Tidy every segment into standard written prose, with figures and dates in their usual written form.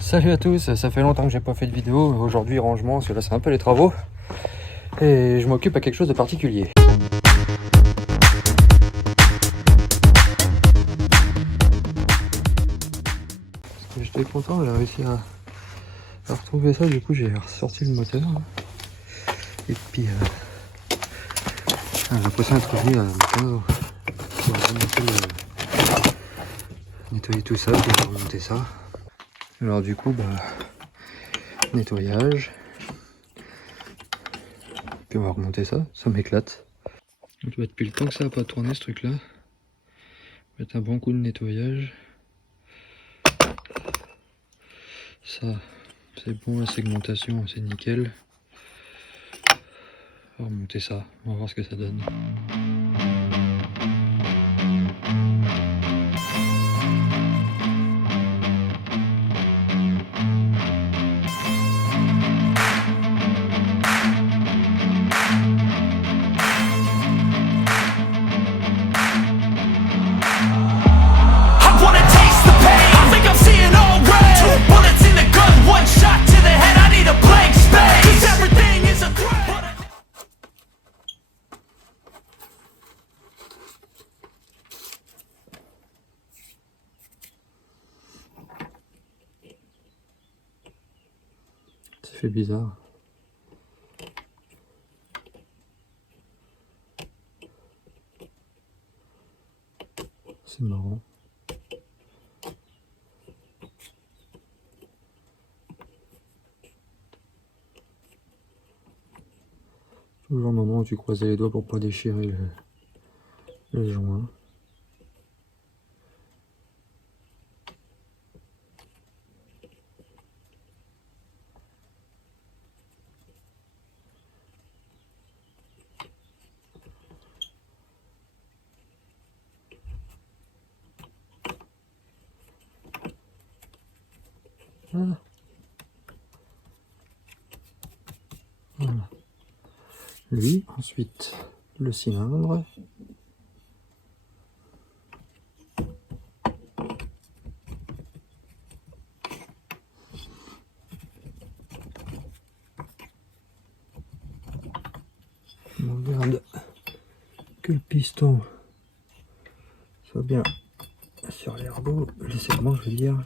Salut à tous, ça fait longtemps que j'ai pas fait de vidéo. Aujourd'hui rangement, parce que là c'est un peu les travaux. Et je m'occupe à quelque chose de particulier. J'étais content, j'ai réussi à retrouver ça, du coup j'ai ressorti le moteur. Et puis j'ai l'impression d'être revenu à 15 ans. On va nettoyer tout ça, puis remonter ça. Alors du coup, nettoyage. Puis on va remonter ça, ça m'éclate. Donc depuis le temps que ça n'a pas tourné ce truc là, mettre un bon coup de nettoyage. Ça, c'est bon, la segmentation, c'est nickel. On va remonter ça, on va voir ce que ça donne. Ça fait bizarre. C'est marrant. Toujours le moment où tu croisais les doigts pour pas déchirer le joint. Voilà. Voilà. Lui, ensuite, le cylindre. On regarde que le piston soit bien sur l'ergot, les segments je veux dire.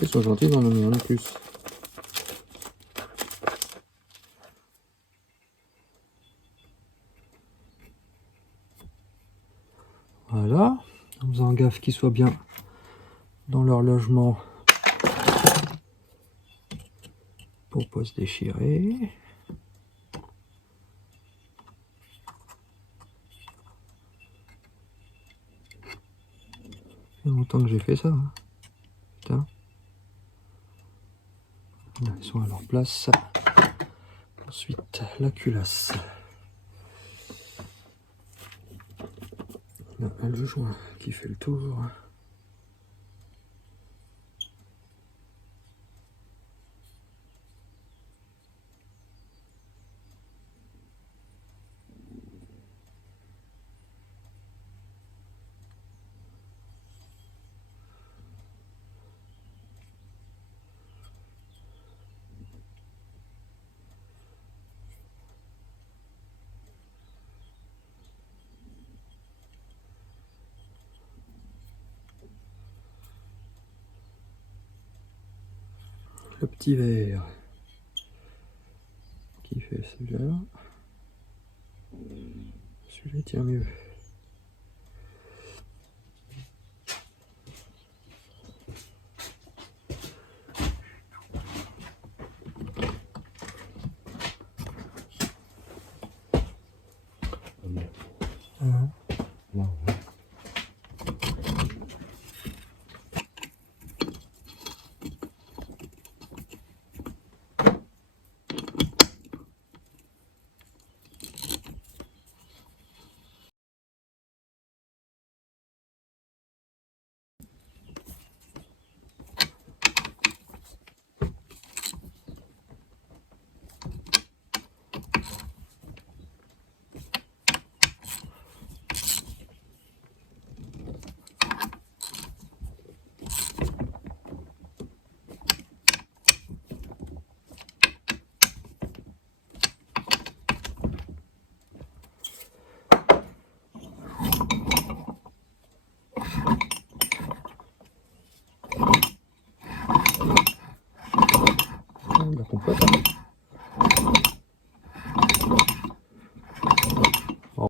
Ils sont gentils, ils en ont mis un de plus. Voilà, en faisant gaffe qu'ils soient bien dans leur logement pour pas se déchirer. Il y a longtemps que j'ai fait ça. Hein. Putain. Là, ils sont à leur place. Ensuite, la culasse. Là, le joint qui fait le tour. Le petit verre qui fait celui-là. Celui-là tient mieux. qu'on peut. Oh.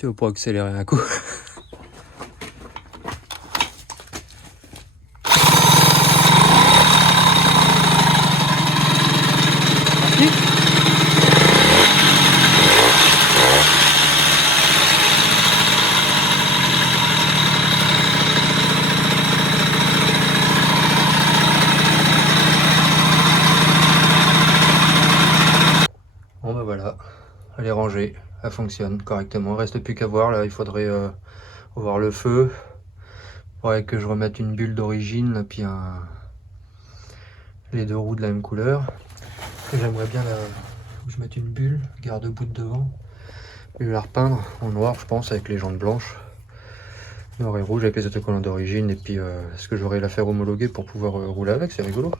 Tu veux pour accélérer un coup. Bon bah voilà, elle est rangée, elle fonctionne correctement. Il reste plus qu'à voir, là il faudrait voir le feu. Il faudrait que je remette une bulle d'origine, puis les deux roues de la même couleur. J'aimerais bien que je mette une bulle, garde-boue de devant. Et la repeindre en noir, je pense, avec les jantes blanches. Noir et rouge avec les autocollants d'origine. Et puis est-ce que j'aurai la faire homologuer pour pouvoir rouler avec, c'est rigolo.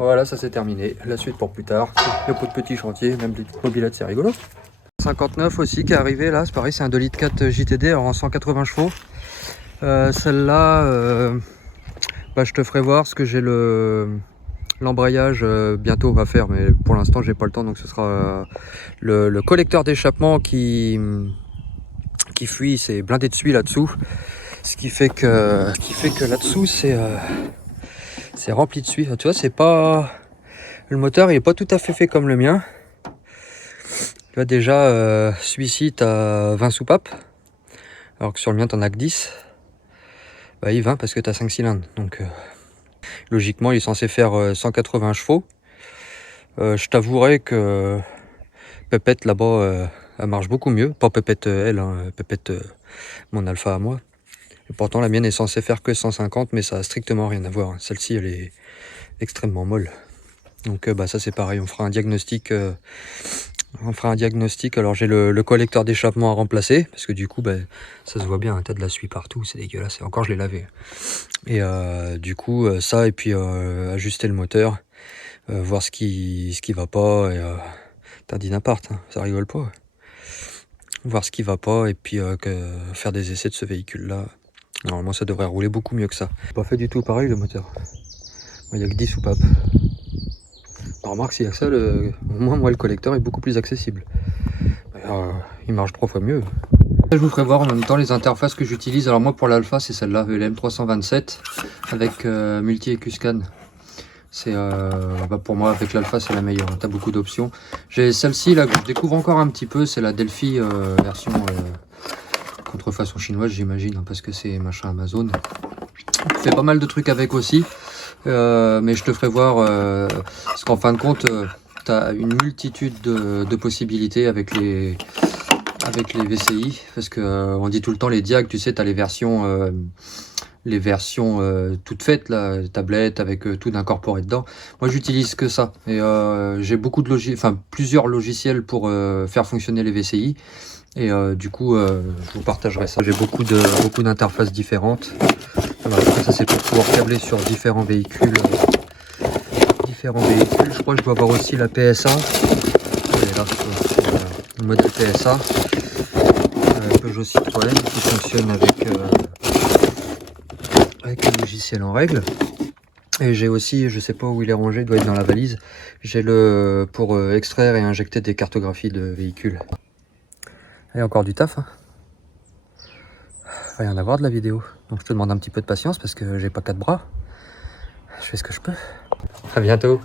Voilà, ça c'est terminé. La suite pour plus tard. Le pot de petits chantiers, même les petites mobilettes, c'est rigolo. 59 aussi qui est arrivé là, c'est pareil, c'est un 2,4 litres JTD alors en 180 chevaux. Celle-là, bah, je te ferai voir ce que j'ai l'embrayage bientôt va faire, mais pour l'instant j'ai pas le temps, donc ce sera le collecteur d'échappement qui fuit, c'est blindé de suie là-dessous, ce qui fait que là-dessous c'est rempli de suie. Tu vois, c'est pas, le moteur il est pas tout à fait fait comme le mien. Tu vois déjà celui-ci t'as 20 soupapes alors que sur le mien t'en as que 10. Bah il 20 parce que t'as 5 cylindres, donc logiquement il est censé faire 180 chevaux. Je t'avouerai que Pépette là-bas elle marche beaucoup mieux, pas Pépette elle, hein, Pépette mon Alpha à moi. Et pourtant la mienne est censée faire que 150, mais ça a strictement rien à voir. Celle-ci elle est extrêmement molle. Donc bah ça c'est pareil, on fera un diagnostic. Alors j'ai le collecteur d'échappement à remplacer, parce que du coup bah, ça se voit bien, t'as de la suie partout, c'est dégueulasse, et encore je l'ai lavé. Et du coup ça, et puis ajuster le moteur, voir ce qui va pas, et t'as dit n'importe, hein, ça rigole pas. Voir ce qui va pas, et puis faire des essais de ce véhicule là. Normalement ça devrait rouler beaucoup mieux que ça. Pas fait du tout pareil le moteur. Il n'y a que 10 soupapes. Remarque, s'il y a que ça, au moins moi le collecteur est beaucoup plus accessible. Il marche 3 fois mieux. Je vous ferai voir en même temps les interfaces que j'utilise. Alors moi pour l'Alpha c'est celle-là, LM327 avec multi-EcuScan. C'est bah pour moi avec l'Alpha c'est la meilleure, t'as beaucoup d'options. J'ai celle-ci là que je découvre encore un petit peu, c'est la Delphi version contrefaçon chinoise j'imagine, hein, parce que c'est machin Amazon. Je fais pas mal de trucs avec aussi, mais je te ferai voir parce qu'en fin de compte tu as une multitude de possibilités avec les VCI, parce que on dit tout le temps les diag, tu sais, tu as les versions toutes faites là, tablette avec tout d'incorporé dedans. Moi j'utilise que ça, et j'ai beaucoup de plusieurs logiciels pour faire fonctionner les VCI, et du coup je vous partagerai ça. J'ai beaucoup d'interfaces différentes. Voilà, ça c'est pour pouvoir câbler sur différents véhicules. Je crois que je dois avoir aussi la PSA. Et là, c'est le modèle PSA Peugeot Citroën qui fonctionne avec le logiciel en règle. Et j'ai aussi, je sais pas où il est rangé, il doit être dans la valise. J'ai pour extraire et injecter des cartographies de véhicules. Et encore du taf, hein. Rien à voir de la vidéo. Donc je te demande un petit peu de patience parce que j'ai pas 4 bras. Je fais ce que je peux. À bientôt.